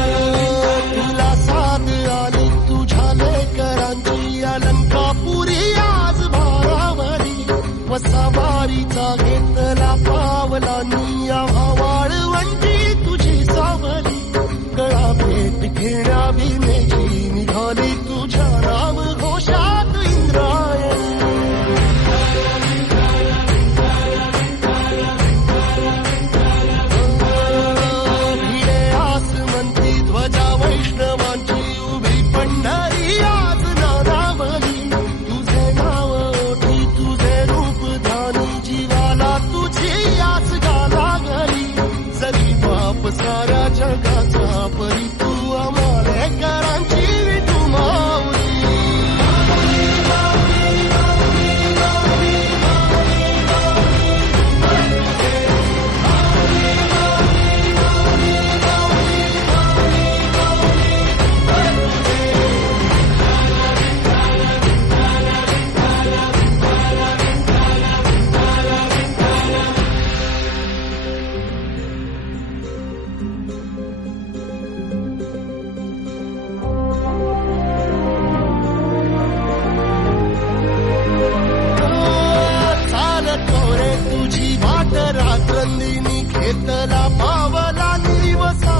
तुला साथ आली तुझ्या लेकरांची अलंकापुरी आज भारावरी वसावारीचा घेतला पावलांनी आम्हा वाळवंटी तुझी सावली गळा भेट घेण्या भीमेची निघाली तुझ्या नाम घोषात इंद्रायणी भिडे आसमंती ध्वजा वैष्णवांची उभी पंढरी आज नादावली तुझे नाव ओठी तुझे रूप ध्यानी जीवाला तुझी आस लागली जरी बाप साऱ्या जगाचा परी तू आम्हाला करांची विठू माऊली चालतो रे तुझी वाट रात्रंदिनी घेतला पावला दिवसा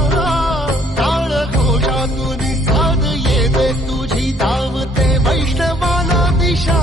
टाळ घोषातून साध येते तुझी धावते वैष्णवाला दिशा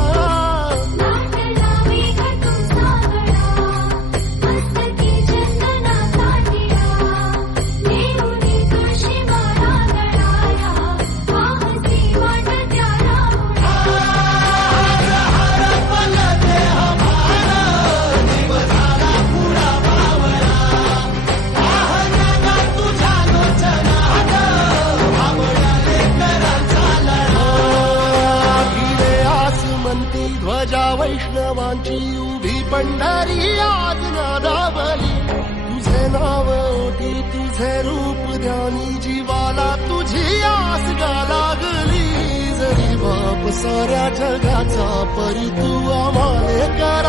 भिडे आसमंती ध्वजा वैष्णवांची उभी पंढरी आज नादावली तुझे नाव ओठी तुझे रूप ध्यानी जीवाला तुझी आस लागली जरी बाप साऱ्या जगाचा परी तू आम्हाला करा